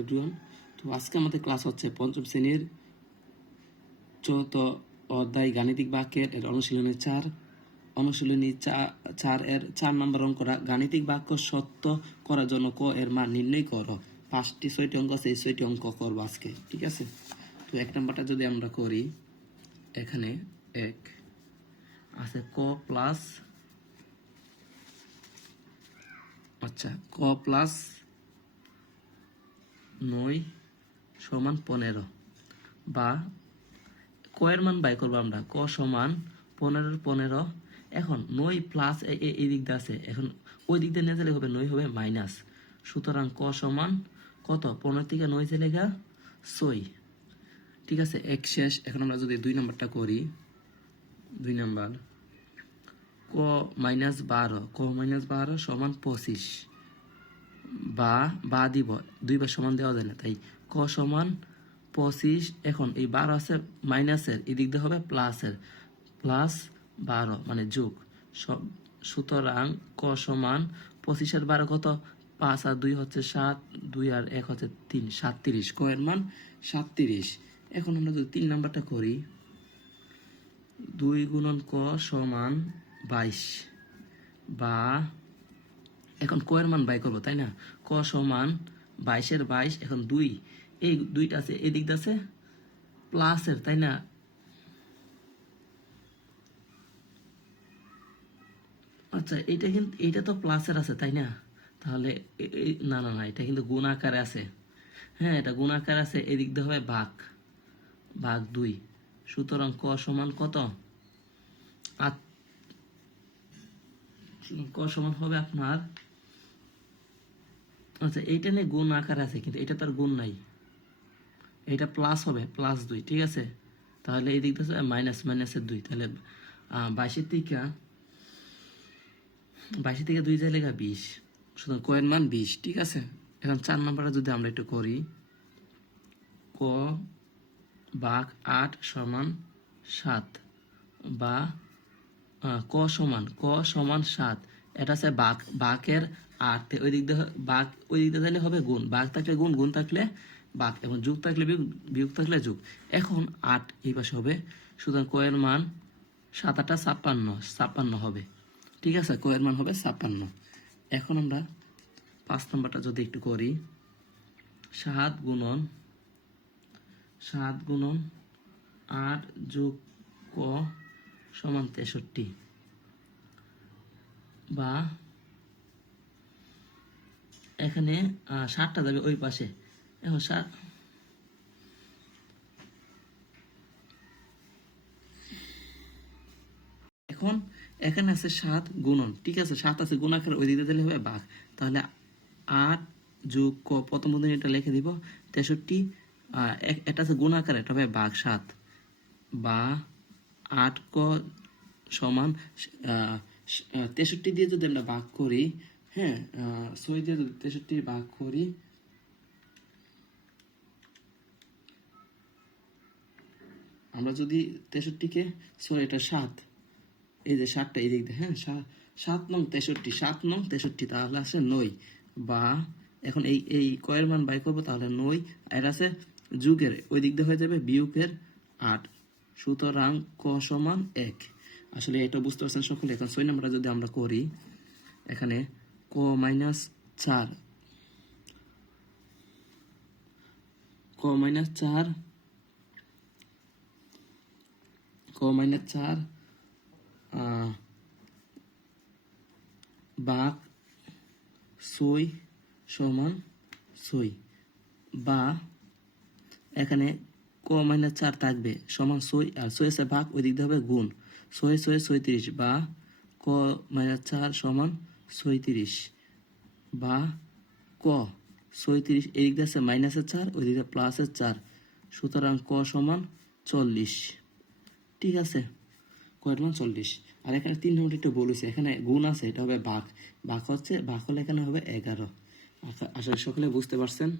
Everyone. তো আজকে আমাদের ক্লাস হচ্ছে পঞ্চম শ্রেণীর চতুর্থ অধ্যায় গাণিতিক বাক্যের এর অনুশীলনী 4 এর 4 নম্বর অঙ্কটা গাণিতিক বাক্য সত্য করার জন্য ক এর মান নির্ণয় করো। 6টি অঙ্ক আছে, এই 6টি অঙ্ক করবো আজকে, ঠিক আছে। তো 1 নম্বরটা যদি আমরা করি, এখানে 1 আছে ক প্লাস ক প্লাস 9 সমান 15, বা ক এর মান বাই করবো আমরা। ক সমান 15 এখন 9 প্লাস এই দিক দিয়ে আছে, এখন ওই দিক দিয়ে নিয়ে গেলে হবে 9 হবে মাইনাস। সুতরাং ক সমান কত? 15 থেকে 9 চলে গা 6, ঠিক আছে। এক শেষ। এখন আমরা যদি 2 নম্বরটা করি, 2 নম্বর ক মাইনাস 12 সমান 25, বা দিব 2 বার সমান দেওয়া যায় না, তাই ক সমান 25। এখন এই 12 আছে মাইনাসের, এদিক দিয়ে হবে প্লাসের, প্লাস 12 মানে যোগ। সুতরাং ক সমান 25 আর 12 কত? 5 আর 2 হচ্ছে 7, 2 আর 1 হচ্ছে 3, 37। ক এর মান 37। এখন আমরা যদি 3 নাম্বারটা করি, 2 গুণন ক সমান 22, বা এখন ক এর মান বাই করবো, তাই না। ক সমান 22 22, এখন 2 এই 2টা আছে এদিক দিয়ে আছে প্লাসের, তাই না। আচ্ছা, এটা কিন্তু এটা তো প্লাসের আছে, তাই না। তাহলে না না না, এটা কিন্তু গুণ আকারে আছে। হ্যাঁ, এটা গুণ আকারে আছে, এদিক দিয়ে হবে ভাগ 2। সুতরাং ক সমান কত? ক সমান হবে আপনার, আচ্ছা এইটা নিয়ে গুণ আকারে আছে, কিন্তু এটা তার গুণ নাই, এটা প্লাস হবে, প্লাস 2, ঠিক আছে। তাহলে এই দিক দিয়ে মাইনাসের 2, তাহলে 22 থেকে 2 যায় লেখা 20। সুতরাং ক এর মান 20, ঠিক আছে। এখন 4 নম্বরটা যদি আমরা একটু করি, ক ভাগ 8 সমান 7, বা ক সমান 7, এটা আছে বাঘের 8, ওই দিক দিয়ে দিলে হবে গুণ, বাঘ থাকলে গুণ থাকলে বাঘ, এবং যোগ থাকলে বিয়োগ থাকলে যোগ। এখন 8 এই পাশে হবে, সুতরাং ক এর মান 7 8 56 হবে, ঠিক আছে। ক এর মান হবে 56। এখন আমরা 5 নম্বরটা যদি একটু করি, 7 গুণন 8 যোগ ক সমান 63, বা এখানে 7টা যাবে ওই পাশে। এখন এখানে আছে 7 গুণন, ঠিক আছে। 7 আছে গুণ আকারে, ওই দিকে দিলে হবে ভাগ। তাহলে 8 যোগ ক, প্রথম বন্ধনী এটা লিখে দিব 63, এটা আছে গুণ আকারে, এটা হবে ভাগ 7, বা 8 ক সমান 63 দিয়ে যদি আমরা ভাগ করি, হ্যাঁ 6 দিয়ে যদি 63 ভাগ করি, আমরা যদি 63-কে, সরি এটা 7, এই যে 7টা এই দিক দিয়ে, হ্যাঁ 7 নং 63, তাহলে আছে 9, বা এখন এই কয়ের মান বাই করবো, তাহলে 9 আর আছে যুগের, ওই দিক দিয়ে হয়ে যাবে বিয়োগের 8। সুতরাং ক সমান 1। আসলে এটা বুঝতে পারছেন সকলে। এখন 6 নম্বরটা যদি আমরা করি, এখানে ক মাইনাস 4 ভাগ 6 সমান 6, বা এখানে ক মাইনাস 4 থাকবে সমান 6, আর 6 এসে ভাগ, ওই দিক দিয়ে হবে গুণ, 6 36, বা ক মাইনাস 4 সমান 36, বা ক 36 এই দিক দিয়ে আছে মাইনাসের 4, ওই দিক দিয়ে প্লাসের 4। সুতরাং ক সমান 40, ঠিক আছে। ক এর মান 40। আর এখানে 3 নম্বর একটু বলেছে, এখানে গুণ আছে, এটা হবে ভাগ হলে এখানে হবে 11। আশা সকলে বুঝতে পারছেন।